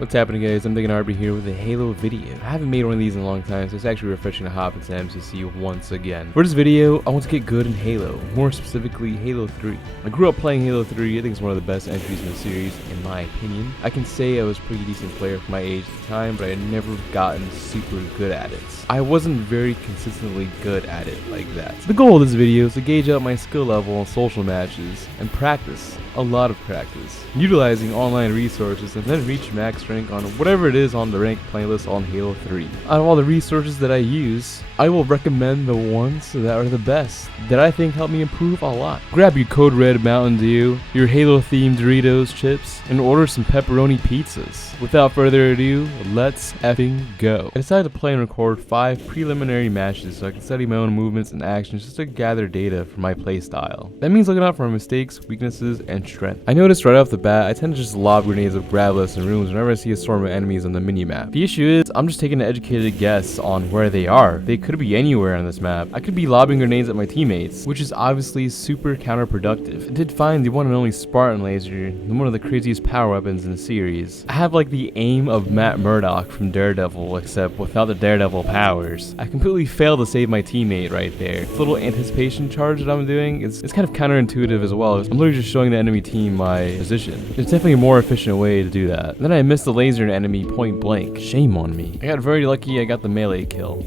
What's happening, guys? I'm Digging RB here with a Halo video. I haven't made one of these in a long time, so it's actually refreshing to hop into MCC once again. For this video, I want to get good in Halo, more specifically Halo 3. I grew up playing Halo 3. I think it's one of the best entries in the series, in my opinion. I can say I was a pretty decent player for my age at the time, but I had never gotten super good at it. I wasn't very consistently good at it like that. So the goal of this video is to gauge out my skill level on social matches and practice, a lot of practice, utilizing online resources and then reach max rank on whatever it is on the rank playlist on Halo 3. Out of all the resources that I use, I will recommend the ones that are the best, that I think help me improve a lot. Grab your Code Red Mountain Dew, your Halo themed Doritos chips, and order some pepperoni pizzas. Without further ado, let's effing go. I decided to play and record 5 preliminary matches so I can study my own movements and actions just to gather data for my playstyle. That means looking out for my mistakes, weaknesses, and strength. I noticed right off the bat, I tend to just lob grenades of grab lists in rooms whenever I see a storm of enemies on the minimap. The issue is, I'm just taking an educated guess on where they are. They could be anywhere on this map. I could be lobbing grenades at my teammates, which is obviously super counterproductive. I did find the one and only Spartan laser, one of the craziest power weapons in the series. I have like the aim of Matt Murdock from Daredevil, except without the Daredevil powers. I completely failed to save my teammate right there. This little anticipation charge that I'm doing is kind of counterintuitive as well. I'm literally just showing the enemy team my position. There's definitely a more efficient way to do that. And then I missed the laser and enemy point blank. Shame on me. I got very lucky I got the melee kill.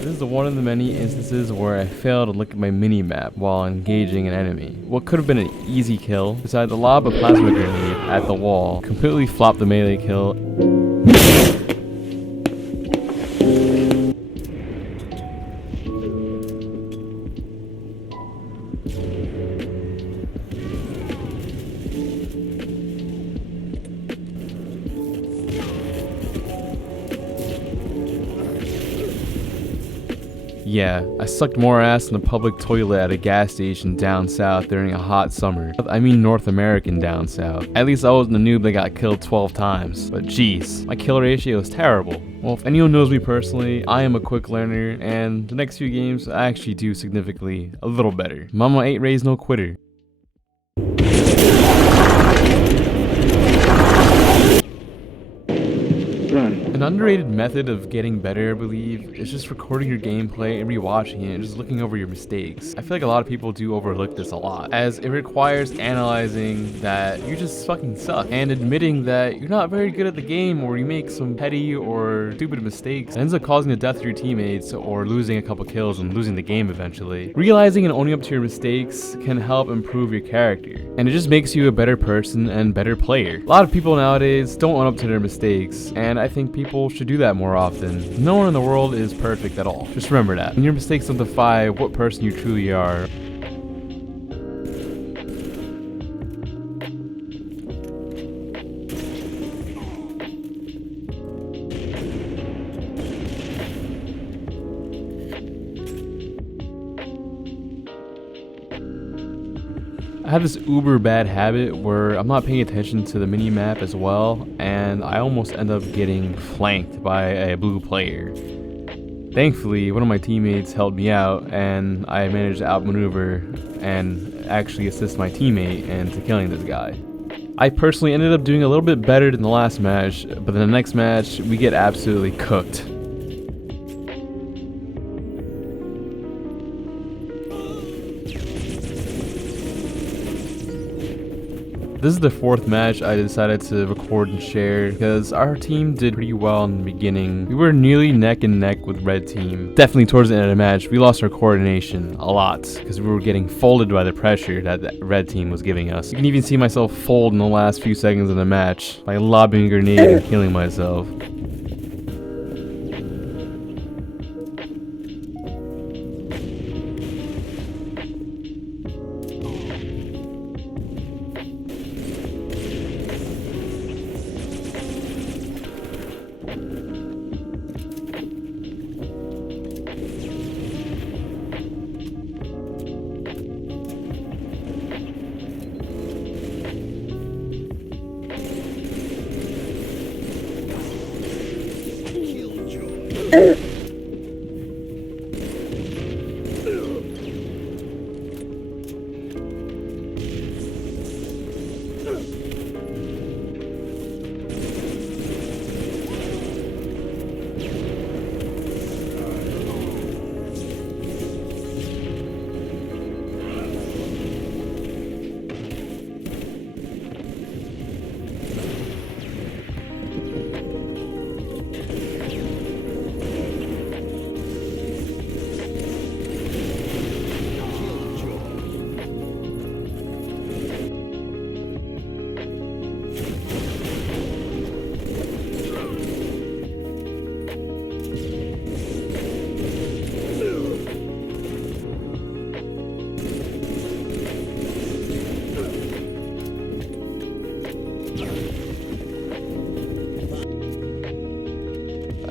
This is one of the many instances where I failed to look at my mini-map while engaging an enemy. What could have been an easy kill, decided to lob a plasma grenade at the wall, completely flopped the melee kill. Yeah, I sucked more ass in the public toilet at a gas station down south during a hot summer. I mean North American down south. At least I wasn't a noob that got killed 12 times. But jeez, my kill ratio is terrible. Well, if anyone knows me personally, I am a quick learner, and the next few games I actually do significantly a little better. Mama ain't raised no quitter. An underrated method of getting better, I believe, is just recording your gameplay and rewatching it and just looking over your mistakes. I feel like a lot of people do overlook this a lot, as it requires analyzing that you just fucking suck and admitting that you're not very good at the game, or you make some petty or stupid mistakes that ends up causing the death of your teammates or losing a couple kills and losing the game eventually. Realizing and owning up to your mistakes can help improve your character, and it just makes you a better person and better player. A lot of people nowadays don't own up to their mistakes, and I think people should do that more often. No one in the world is perfect at all. Just remember that. And your mistakes don't define what person you truly are. I have this uber bad habit where I'm not paying attention to the mini-map as well, and I almost end up getting flanked by a blue player. Thankfully, one of my teammates helped me out, and I managed to outmaneuver and actually assist my teammate into killing this guy. I personally ended up doing a little bit better than the last match, but in the next match, we get absolutely cooked. This is the 4th match I decided to record and share because our team did pretty well in the beginning. We were nearly neck and neck with red team. Definitely towards the end of the match, we lost our coordination a lot because we were getting folded by the pressure that the red team was giving us. You can even see myself fold in the last few seconds of the match by lobbing a grenade and killing myself.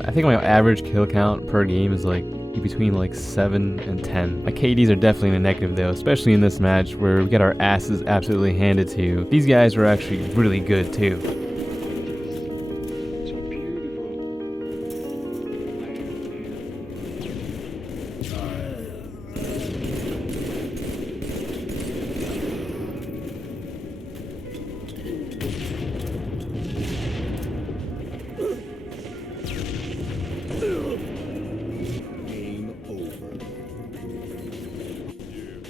I think my average kill count per game is like between like 7 and 10. My KDs are definitely in the negative though, especially in this match where we got our asses absolutely handed to. These guys were actually really good too.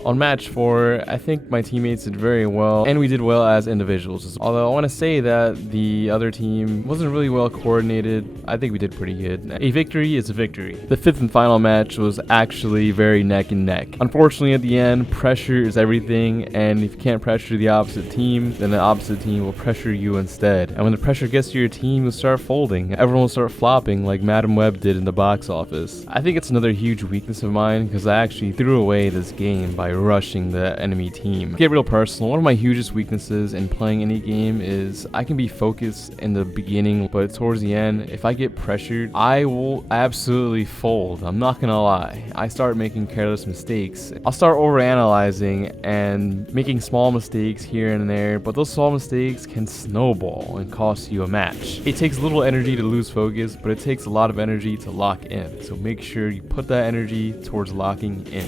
On match 4, I think my teammates did very well, and we did well as individuals. Although I want to say that the other team wasn't really well coordinated, I think we did pretty good. A victory is a victory. The 5th and final match was actually very neck and neck. Unfortunately, at the end, pressure is everything, and if you can't pressure the opposite team, then the opposite team will pressure you instead. And when the pressure gets to your team, you'll start folding. Everyone will start flopping like Madam Web did in the box office. I think it's another huge weakness of mine, because I actually threw away this game by rushing the enemy team. To get real personal, one of my hugest weaknesses in playing any game is I can be focused in the beginning, but towards the end, if I get pressured, I will absolutely fold. I'm not gonna lie. I start making careless mistakes. I'll start overanalyzing and making small mistakes here and there, but those small mistakes can snowball and cost you a match. It takes little energy to lose focus, but it takes a lot of energy to lock in. So make sure you put that energy towards locking in.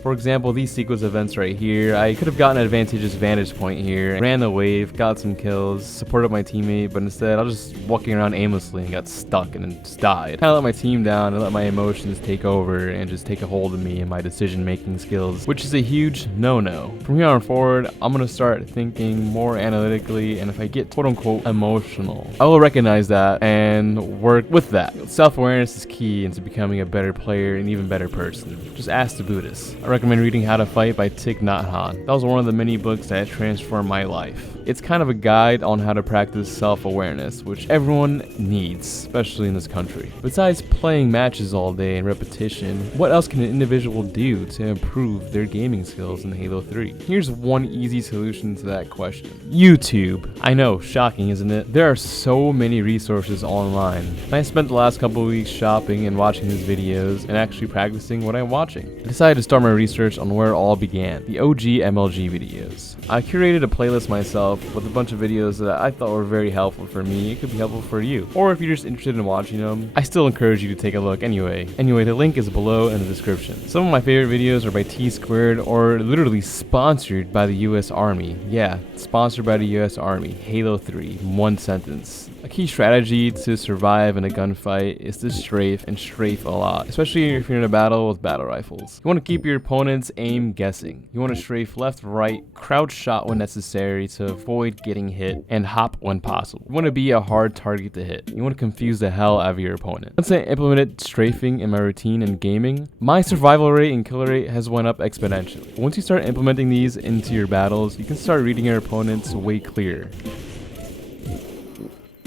For example, these sequence events right here, I could have gotten an advantageous vantage point here, ran the wave, got some kills, supported my teammate, but instead I was just walking around aimlessly and got stuck and then just died. Kind of let my team down and let my emotions take over and just take a hold of me and my decision-making skills, which is a huge no-no. From here on forward, I'm going to start thinking more analytically, and if I get quote-unquote emotional, I will recognize that and work with that. Self-awareness is key into becoming a better player and even better person. Just ask the Buddhists. I recommend reading How to Fight by Thich Nhat Hanh. That was one of the many books that transformed my life. It's kind of a guide on how to practice self-awareness, which everyone needs, especially in this country. Besides playing matches all day and repetition, what else can an individual do to improve their gaming skills in Halo 3? Here's one easy solution to that question. YouTube. I know, shocking, isn't it? There are so many resources online. I spent the last couple of weeks shopping and watching these videos and actually practicing what I'm watching. I decided to start my research on where it all began, the OG MLG videos. I curated a playlist myself with a bunch of videos that I thought were very helpful for me. It could be helpful for you. Or if you're just interested in watching them, I still encourage you to take a look anyway. Anyway, the link is below in the description. Some of my favorite videos are by T-Squared or literally sponsored by the US Army. Yeah, sponsored by the US Army. Halo 3, one sentence. A key strategy to survive in a gunfight is to strafe and strafe a lot, especially if you're in a battle with battle rifles. You want to keep your opponent's aim guessing. You want to strafe left, right, crouch shot when necessary to avoid getting hit, and hop when possible. You want to be a hard target to hit. You want to confuse the hell out of your opponent. Once I implemented strafing in my routine in gaming, my survival rate and kill rate has went up exponentially. Once you start implementing these into your battles, you can start reading your opponents way clearer.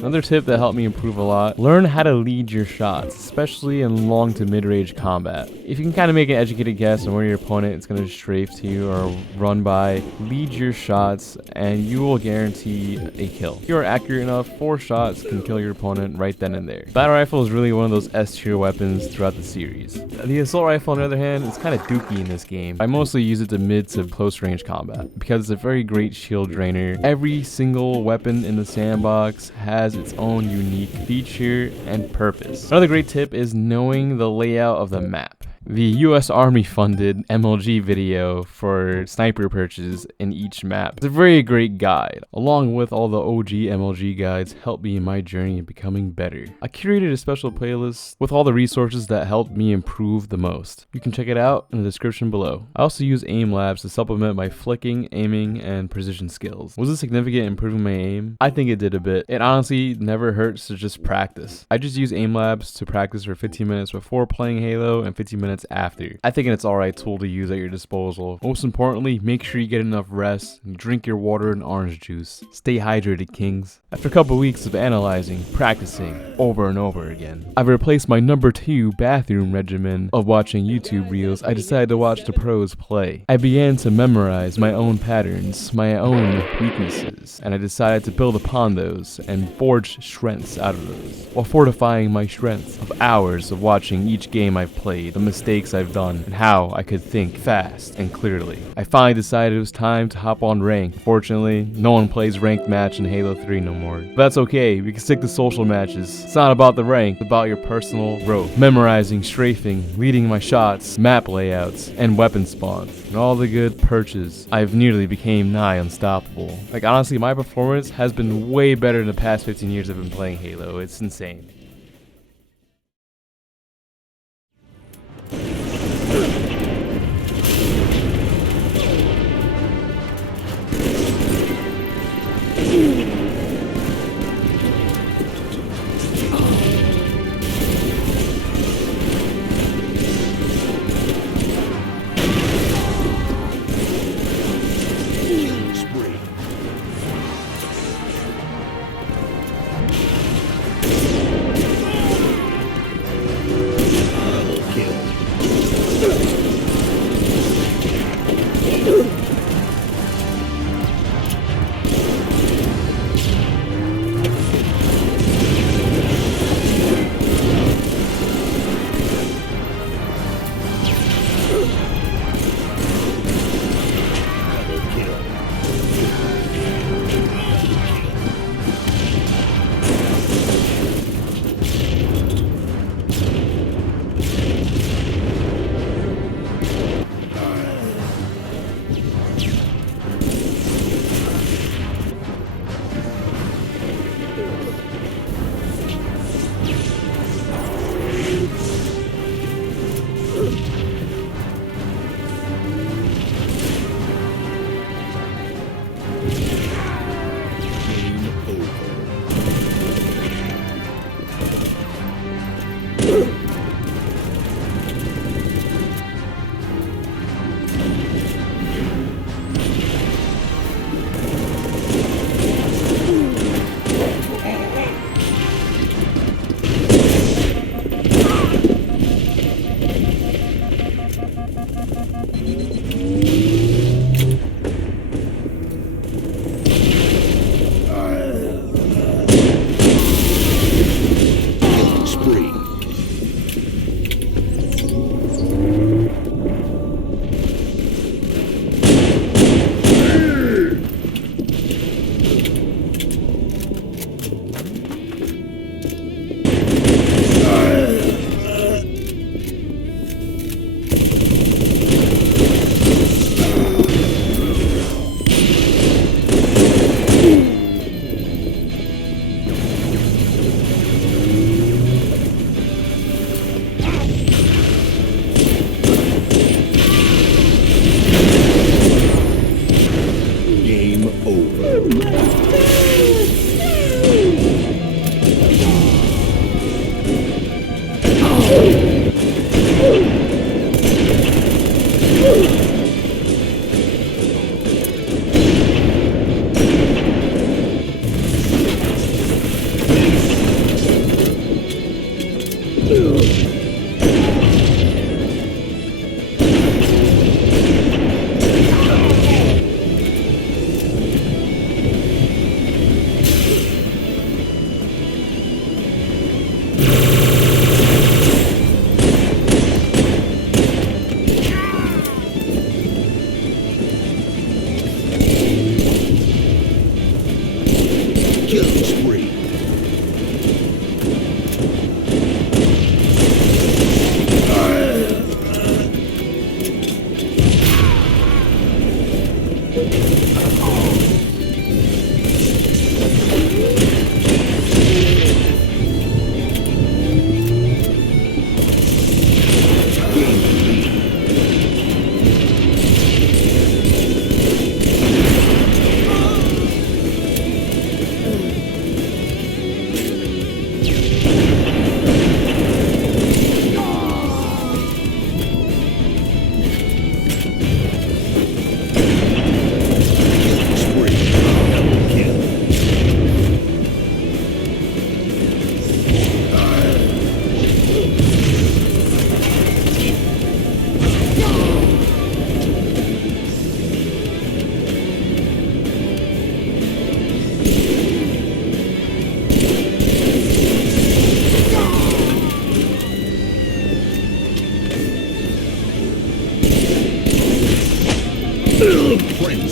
Another tip that helped me improve a lot: learn how to lead your shots, especially in long to mid-range combat. If you can kind of make an educated guess on where your opponent is going to strafe to or run by, lead your shots and you will guarantee a kill. If you are accurate enough, 4 shots can kill your opponent right then and there. Battle rifle is really one of those S tier weapons throughout the series. The assault rifle, on the other hand, is kind of dookie in this game. I mostly use it to mid to close range combat because it's a very great shield drainer. Every single weapon in the sandbox has its own unique feature and purpose. Another great tip is knowing the layout of the map. The US Army funded MLG video for sniper perches in each map. It's a very great guide, along with all the OG MLG guides helped me in my journey in becoming better. I curated a special playlist with all the resources that helped me improve the most. You can check it out in the description below. I also use aim labs to supplement my flicking, aiming, and precision skills. Was it significant in improving my aim? I think it did a bit. It honestly never hurts to just practice. I just use aim labs to practice for 15 minutes before playing Halo and 15 minutes after. I think it's alright tool to use at your disposal. Most importantly, make sure you get enough rest and drink your water and orange juice. Stay hydrated, kings. After a couple weeks of analyzing, practicing over and over again, I've replaced my number 2 bathroom regimen of watching YouTube reels. I decided to watch the pros play. I began to memorize my own patterns, my own weaknesses, and I decided to build upon those and forge strengths out of those, while fortifying my strengths of hours of watching each game I've played, the mistakes I've done, and how I could think fast and clearly. I finally decided it was time to hop on rank. Fortunately, no one plays ranked match in Halo 3 no more. But that's okay, we can stick to social matches. It's not about the rank, it's about your personal growth. Memorizing, strafing, leading my shots, map layouts, and weapon spawns, and all the good perches. I've nearly became nigh unstoppable. Like honestly, my performance has been way better in the past 15 years I've been playing Halo. It's insane.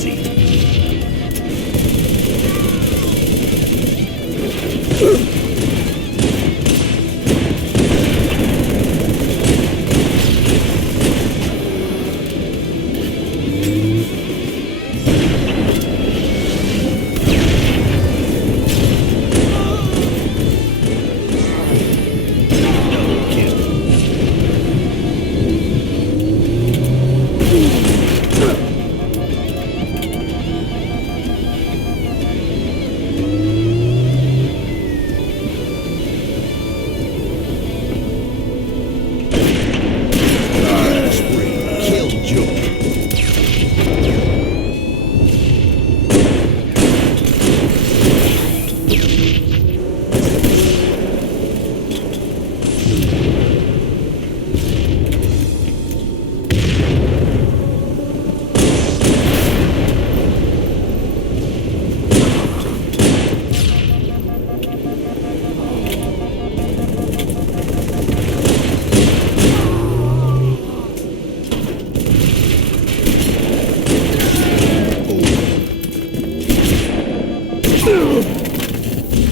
easy.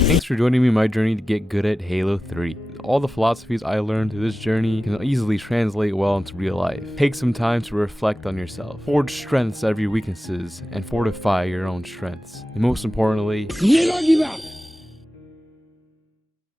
Thanks for joining me on my journey to get good at Halo 3. All the philosophies I learned through this journey can easily translate well into real life. Take some time to reflect on yourself, forge strengths out of your weaknesses, and fortify your own strengths. And most importantly, Never give up!